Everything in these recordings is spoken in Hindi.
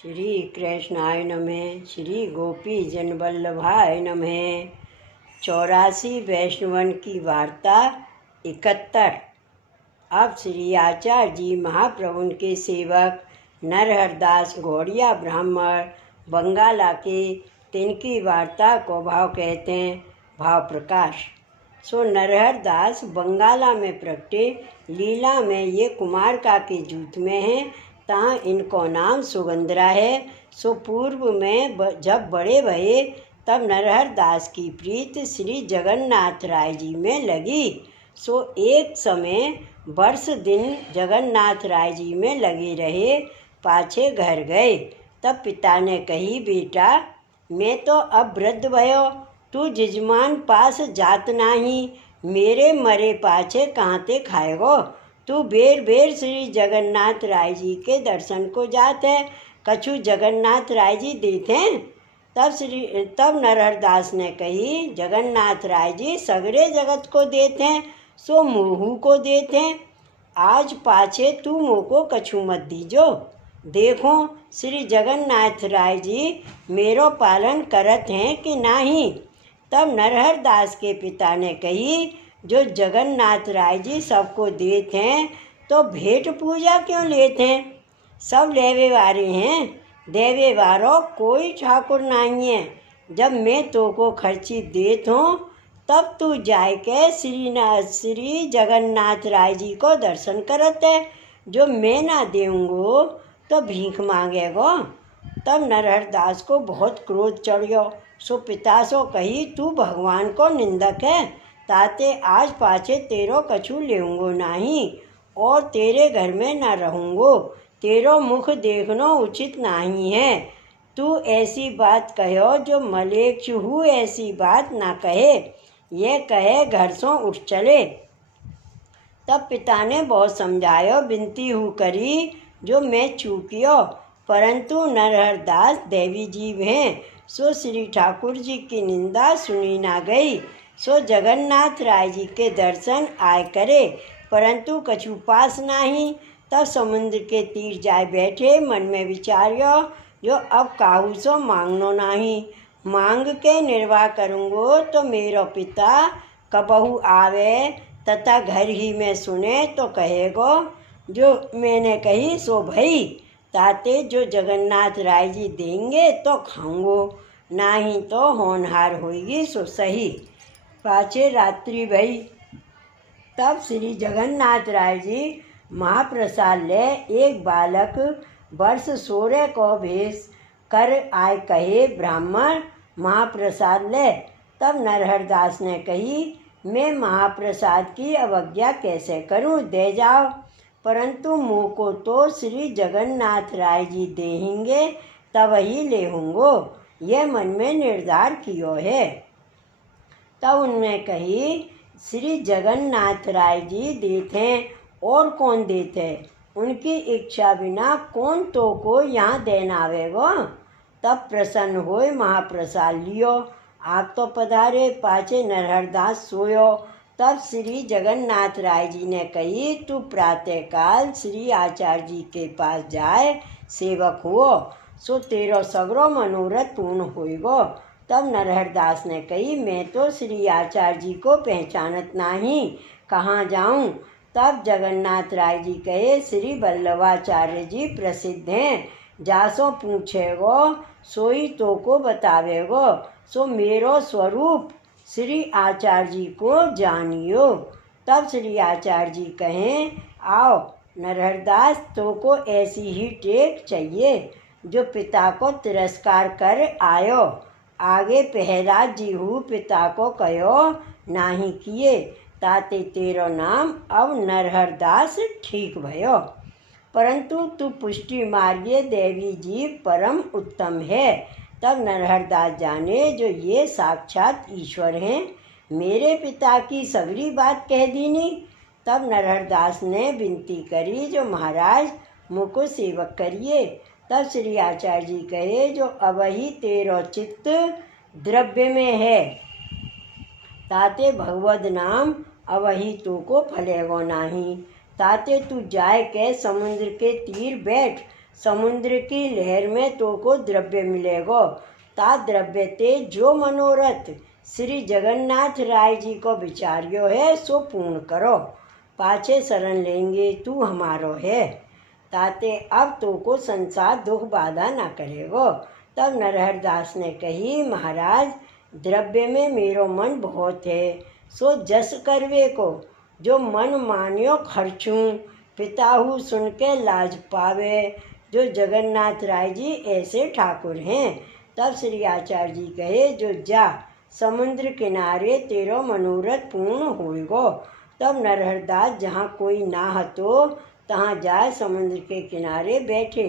श्री कृष्णाय नमः। श्री गोपी जन वल्लभाय नमः। 84 वैष्णवन की वार्ता 71। अब श्री आचार्य जी महाप्रभु के सेवक नरहरदास गौड़िया ब्राह्मण बंगाला के तिनकी वार्ता को भाव कहते हैं। भाव प्रकाश। सो नरहरदास बंगाला में प्रगटे लीला में ये कुमार का के जूत में हैं। तहाँ इनको नाम सुगंधरा है। सो पूर्व में जब बड़े भये तब नरहरदास की प्रीत श्री जगन्नाथ राय जी में लगी। सो एक समय वर्ष दिन जगन्नाथ राय जी में लगे रहे। पाछे घर गए तब पिता ने कही, बेटा मैं तो अब वृद्ध भयो, तू जजमान पास जात नाही, मेरे मरे पाछे कहाँते खाएगो। तू बेर बेर श्री जगन्नाथ राय जी के दर्शन को जात है, कछु जगन्नाथ राय जी देते हैं। तब नरहरदास ने कही, जगन्नाथ राय जी सगरे जगत को देते हैं, सो मुँहू को देते हैं। आज पाछे तू मुँह को कछु मत दीजो। देखो श्री जगन्नाथ राय जी मेरो पालन करत हैं कि नहीं। तब नरहरदास के पिता ने कही, जो जगन्नाथ राय जी सबको देते हैं तो भेंट पूजा क्यों लेते हैं। सब लेवे वारे हैं, देवे वारो कोई ठाकुर नहीं है। जब मैं तो को खर्ची देत हूँ तब तू जाए के श्री जगन्नाथ राय जी को दर्शन करत है। जो मैं ना देऊँगो तो भीख मांगेगो। तब नरहरदास को बहुत क्रोध चढ़ियो। सो पिता सो कही, तू भगवान को निंदक है, ताते आज पाछे तेरो कछु लेऊंगो नहीं और तेरे घर में न रहूँगो। तेरो मुख देखनो उचित नहीं है। तू ऐसी बात कहो जो मलेच्छु ऐसी बात ना कहे। ये कहे घर सो उठ चले। तब पिता ने बहुत समझायो, विनती हु करी जो मैं चूकियो, परंतु नरहरदास देवी जीव हैं। सो श्री ठाकुर जी की निंदा सुनी ना गई। सो जगन्नाथ राय जी के दर्शन आय करे, परंतु कछु पास नहीं। तब समुद्र के तीर जाए बैठे, मन में विचार्यो, जो अब काहू सो मांगनो नहीं। मांग के निर्वाह करूँगो तो मेरो पिता कबहू आवे तथा घर ही में सुने तो कहेगो, जो मैंने कही सो भई, ताते जो जगन्नाथ राय जी देंगे तो खाऊंगो, नहीं तो होनहार होगी सो सही। पाछे रात्रि भई। तब श्री जगन्नाथ राय जी महाप्रसाद ले एक बालक वर्ष 16 को भेष कर आय कहे, ब्राह्मण महाप्रसाद ले। तब नरहरदास ने कही, मैं महाप्रसाद की अवज्ञा कैसे करूं, दे जाओ। परंतु मुँह को तो श्री जगन्नाथ राय जी देंगे तब ही लेहूँगो, यह मन में निर्धार कियो है। तब उनने कही, श्री जगन्नाथ राय जी देते हैं और कौन देते हैं, उनकी इच्छा बिना कौन तो को यहाँ देना आवेगो। तब प्रसन्न होए महाप्रसाद लियो। आप तो पधारे। पाछे नरहरदास सोयो। तब श्री जगन्नाथ राय जी ने कही, तू प्रातःकाल श्री आचार्य जी के पास जाए, सेवक हुओ, सो तेरो सगरो मनोरथ पूर्ण होएगो। तब नरहरदास ने कही, मैं तो श्री आचार्य जी को पहचानत नहीं, कहाँ जाऊँ। तब जगन्नाथ राय जी कहे, श्री वल्लभाचार्य जी प्रसिद्ध हैं, जासो पूछेगो सोई तो को बतावेगो। सो मेरो स्वरूप श्री आचार्य जी को जानियो। तब श्री आचार्य जी कहें, आओ नरहरदास, तो को ऐसी ही टेक चाहिए जो पिता को तिरस्कार कर आयो। आगे प्रहलाद जी हूँ पिता को कहो नाही किए, ताते तेरो नाम अब नरहरदास ठीक भयो। परंतु तू पुष्टि मार्गे देवी जी परम उत्तम है। तब नरहरदास जाने जो ये साक्षात ईश्वर हैं, मेरे पिता की सगरी बात कह दीनी। तब नरहरदास ने विनती करी, जो महाराज मुझको सेवक करिए। तब श्री आचार्य जी कहे, जो अबही तेरो चित्त द्रव्य में है, ताते भगवद नाम अबही तो को फलेगो नहीं। ताते तू जाए के समुद्र के तीर बैठ, समुद्र की लहर में तो को द्रव्य मिलेगो। ता द्रव्य ते जो मनोरथ श्री जगन्नाथ राय जी को विचार्यो है सो पूर्ण करो। पाछे शरण लेंगे तू हमारो है। ताते अब तो को संसार दुख बाधा ना करेगो। तब नरहर दास ने कही, महाराज द्रव्य में मेरो मन बहुत है, सो जस करवे को जो मन मान्यो खर्चूं। पिताहू सुन के लाज पावे, जो जगन्नाथ राय जी ऐसे ठाकुर हैं। तब श्री आचार्य जी कहे, जो जा समुद्र किनारे तेरो मनोरथ पूर्ण होएगो। तब नरहर दास जहाँ कोई ना हतो तहाँ जाए समुद्र के किनारे बैठे।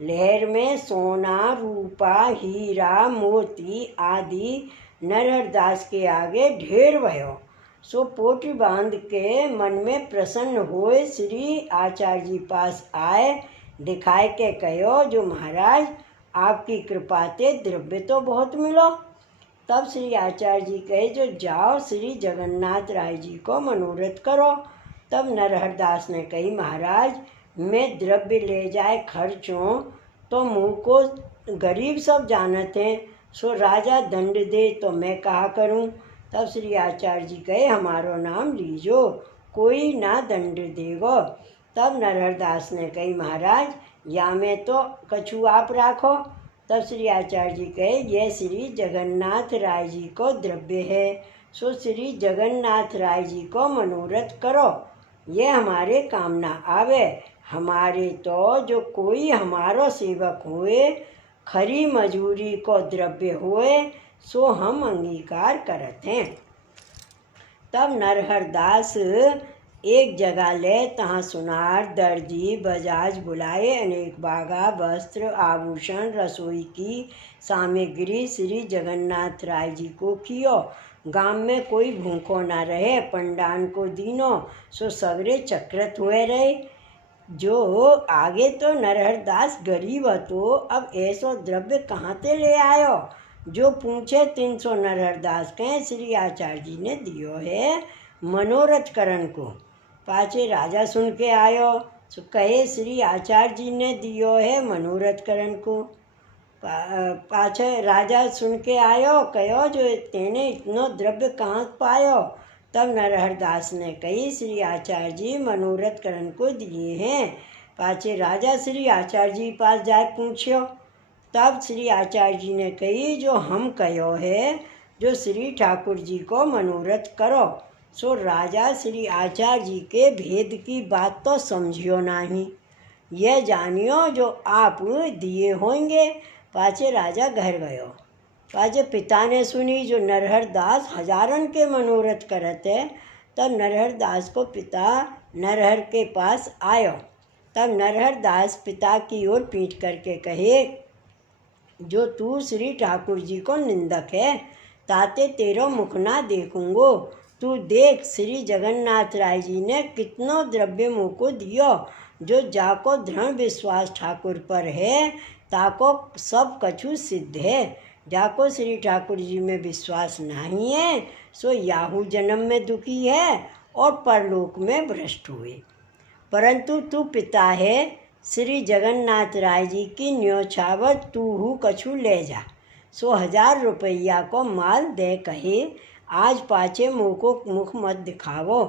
लहर में सोना रूपा हीरा मोती आदि नरहर दास के आगे ढेर भयो। सो पोटी बांध के मन में प्रसन्न होए श्री आचार्य जी पास आए। दिखाए के कहो, जो महाराज आपकी कृपा ते द्रव्य तो बहुत मिलो। तब श्री आचार्य जी कहे, जो जाओ श्री जगन्नाथ राय जी को मनोरथ करो। तब नरहर दास ने कही, महाराज मैं द्रव्य ले जाए खर्चों तो मुँह को गरीब सब जानते हैं, सो राजा दंड दे तो मैं कहा करूं। तब श्री आचार्य जी कहे, हमारो नाम लीजो, कोई ना दंड देगो। तब नरहर दास ने कही, महाराज या में तो कछु आप राखो। तब श्री आचार्य जी कहे, यह श्री जगन्नाथ राय जी को द्रव्य है, सो श्री जगन्नाथ राय जी को मनोरथ करो, ये हमारे काम ना आवे। हमारे तो जो कोई हमारो सेवक हुए, खरी मजूरी को द्रव्य हुए, सो हम अंगीकार करते हैं। तब नरहर दास एक जगह ले, तहाँ सुनार दर्जी बजाज बुलाए, अनेक बागा वस्त्र आभूषण रसोई की सामग्री श्री जगन्नाथ राय जी को कियो। गांव में कोई भूखो ना रहे, पंडान को दीनो, सो सगरे चक्रत हुए रहे। जो आगे तो नरहर दास गरीब तो अब ऐसो द्रव्य कहाँ ते ले आयो। जो पूछे 300 नरहर दास कहें श्री आचार्य जी ने दियो है मनोरथ करण को। पाछे राजा सुन के आयो, सो कहे श्री आचार्य जी ने दियो है मनोरथ करण को। पाछे राजा सुन के आयो, कहो जो तेने इतनो द्रव्य कहाँ पायो। तब नरहर दास ने कही, श्री आचार्य जी मनोरथ करण को दिए हैं। पाछे राजा श्री आचार्य जी पास जाए पूछ्यो। तब श्री आचार्य जी ने कही, जो हम कहो है जो श्री ठाकुर जी को मनोरथ करो। सो राजा श्री आचार्य जी के भेद की बात तो समझियो नहीं, यह जानियो जो आप दिए होंगे। पाछे राजा घर गयो। पाछे पिता ने सुनी जो नरहर दास हजारन के मनोरथ करते। तब नरहर दास को पिता नरहर के पास आयो। तब नरहर दास पिता की ओर पीट करके कहे, जो तू श्री ठाकुर जी को निंदक है, ताते तेरो मुख ना देखूंगो। तू देख श्री जगन्नाथ राय जी ने कितनो द्रव्य मुँह को दियो। जो जाको दृढ़ विश्वास ठाकुर पर है, ताको सब कछु सिद्ध है। जाको श्री ठाकुर जी में विश्वास नहीं है, सो याहू जन्म में दुखी है और परलोक में भ्रष्ट हुए। परंतु तू पिता है श्री जगन्नाथ राय जी की न्योछावर तू कछु ले जा। सो 1000 रुपया को माल दे कहे, आज पाछे मुँह को मुख मत दिखावो।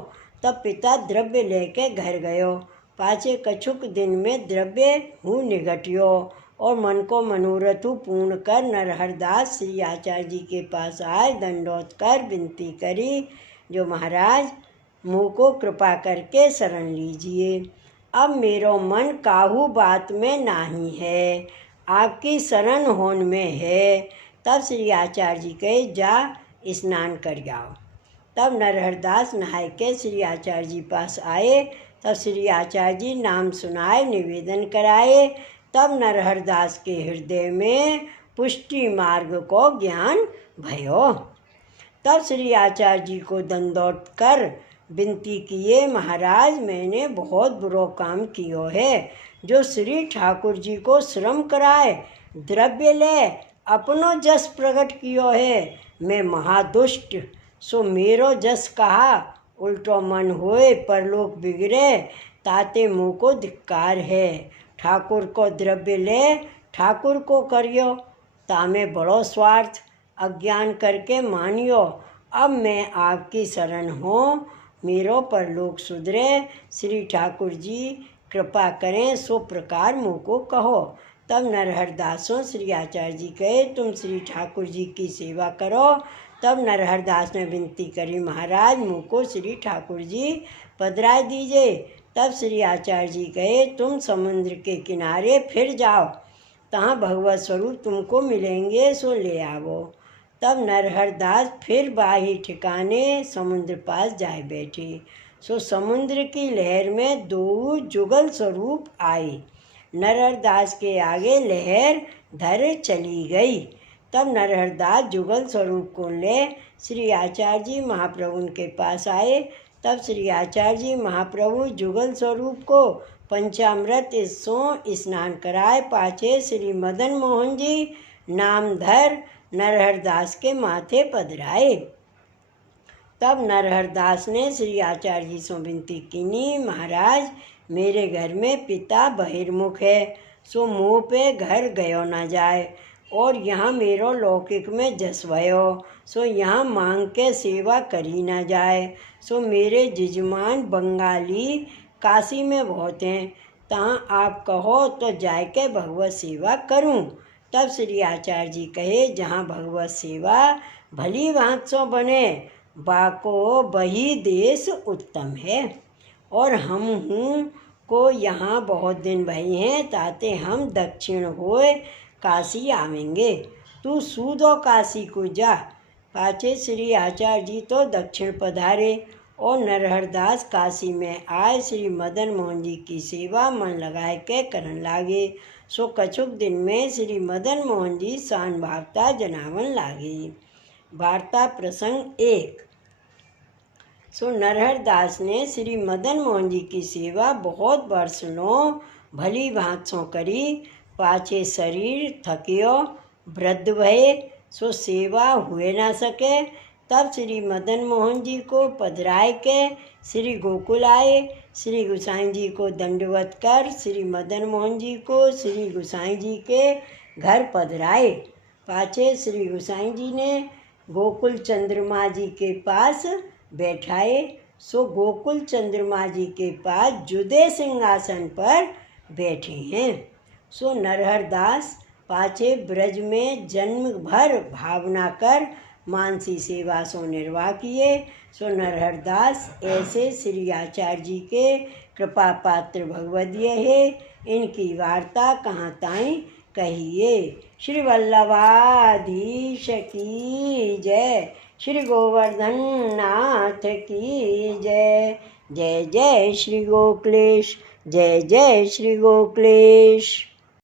तब पिता द्रव्य लेके घर गयो। पाछे कछुक दिन में द्रव्य हूँ निगटियो और मन को मनोरथ पूर्ण कर नरहर दास श्री आचार्य जी के पास आए। दंडोत कर विनती करी, जो महाराज मुँह को कृपा करके शरण लीजिए। अब मेरो मन काहू बात में नाही है, आपकी शरण होन में है। तब श्री आचार्य जी कहे, जा स्नान कर जाओ। तब नरहर दास नहाय के श्री आचार्य जी पास आए। तब श्री आचार्य जी नाम सुनाए, निवेदन कराए। तब नरहर दास के हृदय में पुष्टि मार्ग को ज्ञान भयो। तब श्री आचार्य जी को दंडोत कर विनती किए, महाराज मैंने बहुत बुरो काम कियो है। जो श्री ठाकुर जी को श्रम कराए, द्रव्य ले, अपनो जस प्रकट कियो है। मैं महादुष्ट, सो मेरो जस कहा उल्टो मन होए, परलोक बिगड़े, ताते मुँह को धिक्कार है। ठाकुर को द्रव्य ले ठाकुर को करियो, तामे बड़ो स्वार्थ अज्ञान करके मानियो। अब मैं आपकी शरण हो, मेरो परलोक सुधरे। श्री ठाकुर जी कृपा करें, सो प्रकार मुँह को कहो। तब नरहर दासों श्री आचार्य जी कहे, तुम श्री ठाकुर जी की सेवा करो। तब नरहर दास ने विनती करी, महाराज मुँह को श्री ठाकुर जी पधरा दीजिए। तब श्री आचार्य जी कहे, तुम समुद्र के किनारे फिर जाओ, तहाँ भगवत स्वरूप तुमको मिलेंगे, सो ले आवो। तब नरहर दास फिर बाही ठिकाने समुद्र पास जाए बैठे। सो समुद्र की लहर में दो जुगल स्वरूप आई। नरहर दास के आगे लहर धर चली गई। तब नरहर दास जुगल स्वरूप को ले श्री आचार्य जी महाप्रभु के पास आए। तब श्री आचार्य जी महाप्रभु जुगल स्वरूप को पंचामृत सो स्नान कराए। पाछे श्री मदन मोहन जी नामधर नरहर दास के माथे पधराए। तब नरहर दास ने श्री आचार्य जी से विनती कीनी, महाराज मेरे घर में पिता बहिर्मुख है, सो मुँह पे घर गयो न जाए, और यहाँ मेरो लौकिक में जस भयो, सो यहाँ मांग के सेवा करी न जाए। सो मेरे जजमान बंगाली काशी में बहुत हैं, तहाँ आप कहो तो जाय के भगवत सेवा करूँ। तब श्री आचार्य जी कहे, जहाँ भगवत सेवा भली भांत सो बने, बाको बही देश उत्तम है। और हम हूँ को यहाँ बहुत दिन भई हैं, ताते हम दक्षिण होए काशी आवेंगे, तू सूदो काशी को जा। पाछे श्री आचार्य जी तो दक्षिण पधारे और नरहर दास काशी में आए श्री मदन मोहन जी की सेवा मन लगाए के करन लागे। सो कछुक दिन में श्री मदन मोहन जी शान भावता जनावन लागे। वार्ता प्रसंग 1। सो नरहर दास ने श्री मदन मोहन जी की सेवा बहुत वर्षों भली भांत सो करी। पाछे शरीर थकियो वृद्ध भये, सो सेवा हुए ना सके। तब श्री मदन मोहन जी को पधराए के श्री गोकुल आए। श्री गोसाई जी को दंडवत कर श्री मदन मोहन जी को श्री गोसाई जी के घर पधराए। पाछे श्री गोसाई जी ने गोकुल चंद्रमा जी के पास बैठाए। सो गोकुल चंद्रमा जी के पास जुदे सिंहासन पर बैठे हैं। सो नरहर दास पाछे ब्रज में जन्म भर भावना कर मानसी सेवा सो निर्वाह किए। सो नरहर दास ऐसे श्री आचार्य जी के कृपा पात्र भगवदीय है। इनकी वार्ता कहाँ ताईं कहिए। श्री वल्लभाधीश की जय, श्री गोवर्धन नाथ की जय। जय जय श्री गोकुलेश, जय जय श्री गोकुलेश।